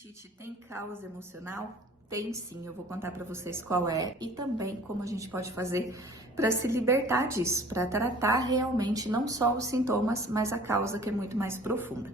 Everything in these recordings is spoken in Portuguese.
labirintite tem causa emocional? Tem sim, eu vou contar para vocês qual é e também como a gente pode fazer para se libertar disso, para tratar realmente não só os sintomas, mas a causa que é muito mais profunda.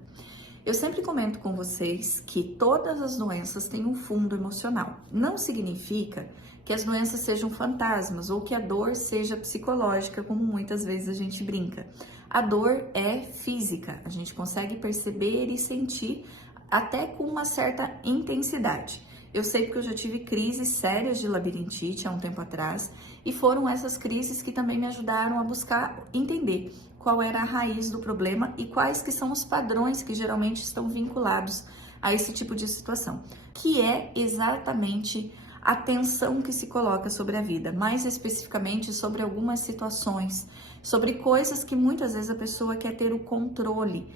Eu sempre comento com vocês que todas as doenças têm um fundo emocional. Não significa que as doenças sejam fantasmas ou que a dor seja psicológica, como muitas vezes a gente brinca. A dor é física, a gente consegue perceber e sentir até com uma certa intensidade. Eu sei porque eu já tive crises sérias de labirintite há um tempo atrás e foram essas crises que também me ajudaram a buscar entender qual era a raiz do problema e quais que são os padrões que geralmente estão vinculados a esse tipo de situação, que é exatamente a tensão que se coloca sobre a vida, mais especificamente sobre algumas situações, sobre coisas que muitas vezes a pessoa quer ter o controle.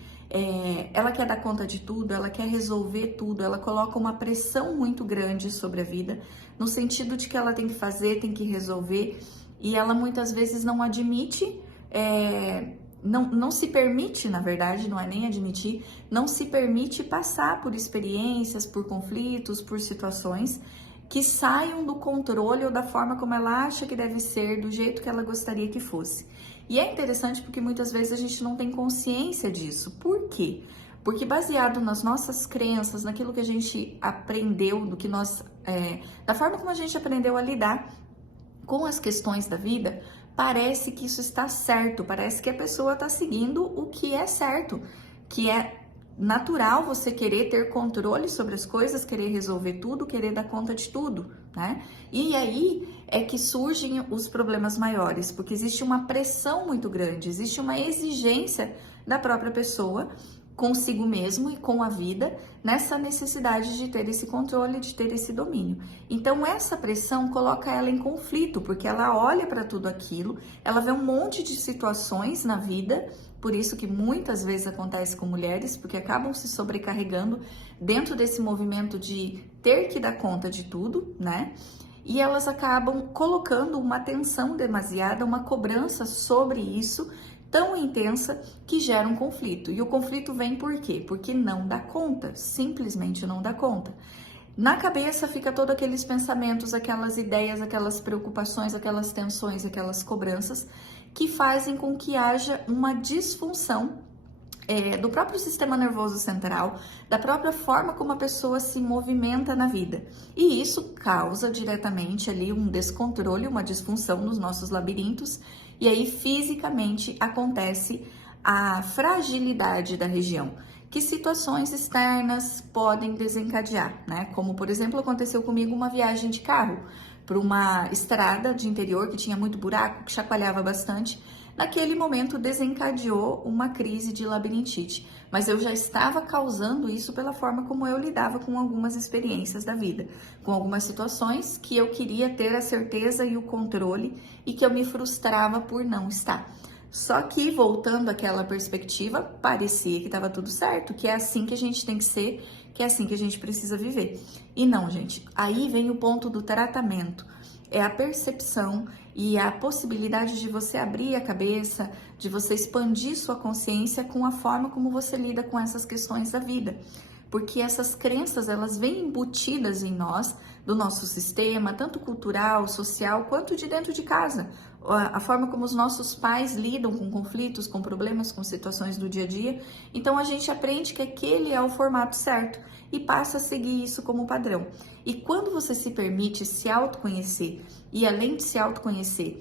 Ela quer dar conta de tudo, ela quer resolver tudo, ela coloca uma pressão muito grande sobre a vida, no sentido de que ela tem que fazer, tem que resolver, e ela muitas vezes não admite, não se permite, na verdade, não é nem admitir, não se permite passar por experiências, por conflitos, por situações que saiam do controle ou da forma como ela acha que deve ser, do jeito que ela gostaria que fosse. E é interessante porque muitas vezes a gente não tem consciência disso. Por quê? Porque baseado nas nossas crenças, naquilo que a gente aprendeu, da forma como a gente aprendeu a lidar com as questões da vida, parece que isso está certo, parece que a pessoa está seguindo o que é certo, que é natural você querer ter controle sobre as coisas, querer resolver tudo, querer dar conta de tudo, né? E aí é que surgem os problemas maiores, porque existe uma pressão muito grande, existe uma exigência da própria pessoa consigo mesmo e com a vida, nessa necessidade de ter esse controle, de ter esse domínio. Então essa pressão coloca ela em conflito, porque ela olha para tudo aquilo, ela vê um monte de situações na vida, por isso que muitas vezes acontece com mulheres, porque acabam se sobrecarregando dentro desse movimento de ter que dar conta de tudo, né? E elas acabam colocando uma tensão demasiada, uma cobrança sobre isso, tão intensa que gera um conflito. E o conflito vem por quê? Porque não dá conta, simplesmente não dá conta. Na cabeça fica todos aqueles pensamentos, aquelas ideias, aquelas preocupações, aquelas tensões, aquelas cobranças que fazem com que haja uma disfunção do próprio sistema nervoso central, da própria forma como a pessoa se movimenta na vida. E isso causa diretamente ali um descontrole, uma disfunção nos nossos labirintos, e aí fisicamente acontece a fragilidade da região, que situações externas podem desencadear, né? Como, por exemplo, aconteceu comigo uma viagem de carro para uma estrada de interior que tinha muito buraco, que chacoalhava bastante. Naquele momento desencadeou uma crise de labirintite, mas eu já estava causando isso pela forma como eu lidava com algumas experiências da vida, com algumas situações que eu queria ter a certeza e o controle e que eu me frustrava por não estar. Só que, voltando àquela perspectiva, parecia que estava tudo certo, que é assim que a gente tem que ser, que é assim que a gente precisa viver. E não, gente, aí vem o ponto do tratamento. É a percepção e a possibilidade de você abrir a cabeça, de você expandir sua consciência com a forma como você lida com essas questões da vida. Porque essas crenças, elas vêm embutidas em nós, do nosso sistema, tanto cultural, social, quanto de dentro de casa. A forma como os nossos pais lidam com conflitos, com problemas, com situações do dia a dia. Então a gente aprende que aquele é o formato certo e passa a seguir isso como padrão. E quando você se permite se autoconhecer e, além de se autoconhecer,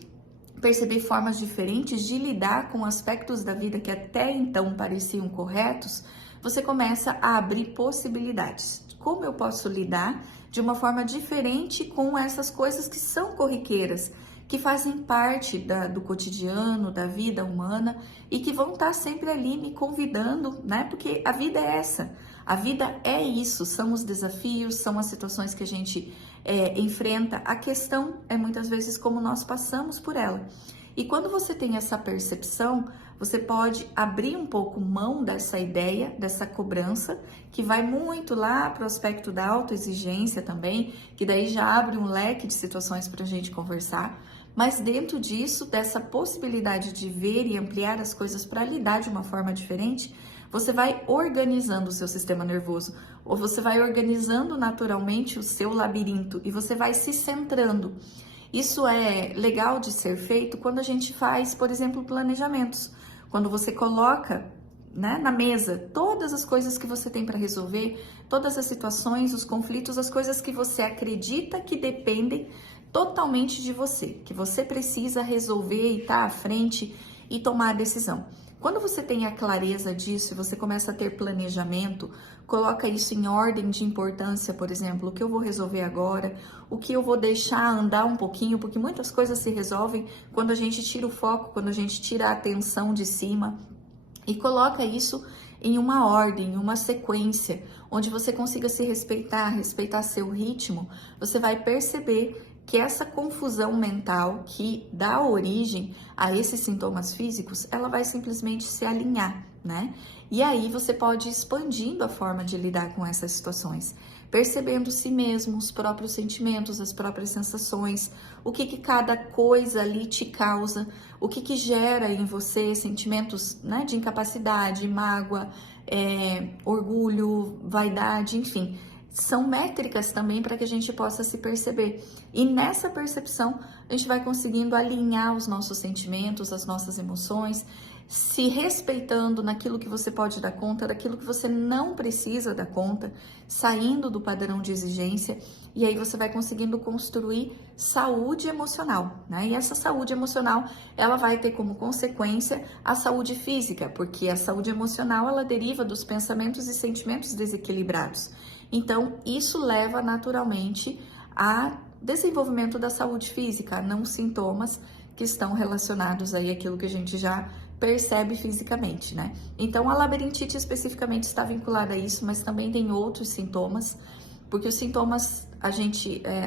perceber formas diferentes de lidar com aspectos da vida que até então pareciam corretos, você começa a abrir possibilidades. Como eu posso lidar de uma forma diferente com essas coisas que são corriqueiras, que fazem parte do cotidiano, da vida humana e que vão estar sempre ali me convidando, né? Porque a vida é essa, a vida é isso, são os desafios, são as situações que a gente enfrenta. A questão é muitas vezes como nós passamos por ela. E quando você tem essa percepção, você pode abrir um pouco mão dessa ideia, dessa cobrança, que vai muito lá para o aspecto da autoexigência também, que daí já abre um leque de situações para a gente conversar. Mas dentro disso, dessa possibilidade de ver e ampliar as coisas para lidar de uma forma diferente, você vai organizando o seu sistema nervoso, ou você vai organizando naturalmente o seu labirinto e você vai se centrando. Isso é legal de ser feito quando a gente faz, por exemplo, planejamentos. Quando você coloca, né, na mesa todas as coisas que você tem para resolver, todas as situações, os conflitos, as coisas que você acredita que dependem totalmente de você, que você precisa resolver e estar à frente e tomar a decisão. Quando você tem a clareza disso e você começa a ter planejamento, coloca isso em ordem de importância, por exemplo, o que eu vou resolver agora, o que eu vou deixar andar um pouquinho, porque muitas coisas se resolvem quando a gente tira o foco, quando a gente tira a atenção de cima e coloca isso em uma ordem, uma sequência, onde você consiga se respeitar, respeitar seu ritmo, você vai perceber que essa confusão mental que dá origem a esses sintomas físicos, ela vai simplesmente se alinhar, né? E aí você pode ir expandindo a forma de lidar com essas situações, percebendo si mesmo, os próprios sentimentos, as próprias sensações, o que cada coisa ali te causa, o que gera em você sentimentos, né, de incapacidade, mágoa, orgulho, vaidade, enfim. São métricas também para que a gente possa se perceber. E nessa percepção, a gente vai conseguindo alinhar os nossos sentimentos, as nossas emoções, se respeitando naquilo que você pode dar conta, daquilo que você não precisa dar conta, saindo do padrão de exigência, e aí você vai conseguindo construir saúde emocional, né? E essa saúde emocional, ela vai ter como consequência a saúde física, porque a saúde emocional, ela deriva dos pensamentos e sentimentos desequilibrados. Então, isso leva naturalmente a desenvolvimento da saúde física, a não sintomas que estão relacionados aí àquilo que a gente já percebe fisicamente, né? Então, a labirintite especificamente está vinculada a isso, mas também tem outros sintomas, porque os sintomas,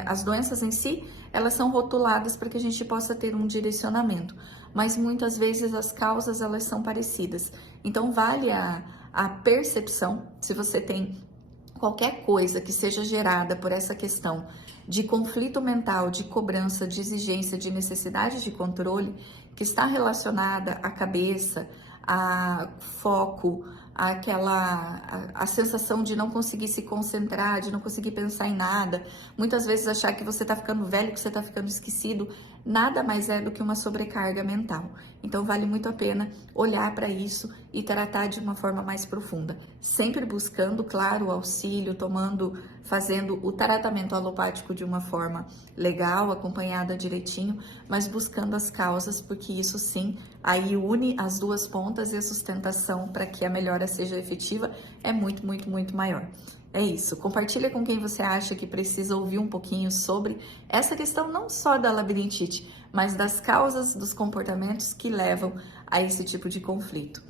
as doenças em si, elas são rotuladas para que a gente possa ter um direcionamento, mas muitas vezes as causas, elas são parecidas. Então, vale a percepção, se você tem qualquer coisa que seja gerada por essa questão de conflito mental, de cobrança, de exigência, de necessidade de controle, que está relacionada à cabeça, a foco, a sensação de não conseguir se concentrar, de não conseguir pensar em nada, muitas vezes achar que você está ficando velho, que você está ficando esquecido, nada mais é do que uma sobrecarga mental. Então vale muito a pena olhar para isso e tratar de uma forma mais profunda, sempre buscando, claro, o auxílio, fazendo o tratamento alopático de uma forma legal, acompanhada direitinho, mas buscando as causas, porque isso sim, aí une as duas pontas e a sustentação para que a melhora seja efetiva é muito, muito, muito maior. É isso, compartilha com quem você acha que precisa ouvir um pouquinho sobre essa questão não só da labirintite, mas das causas dos comportamentos que levam a esse tipo de conflito.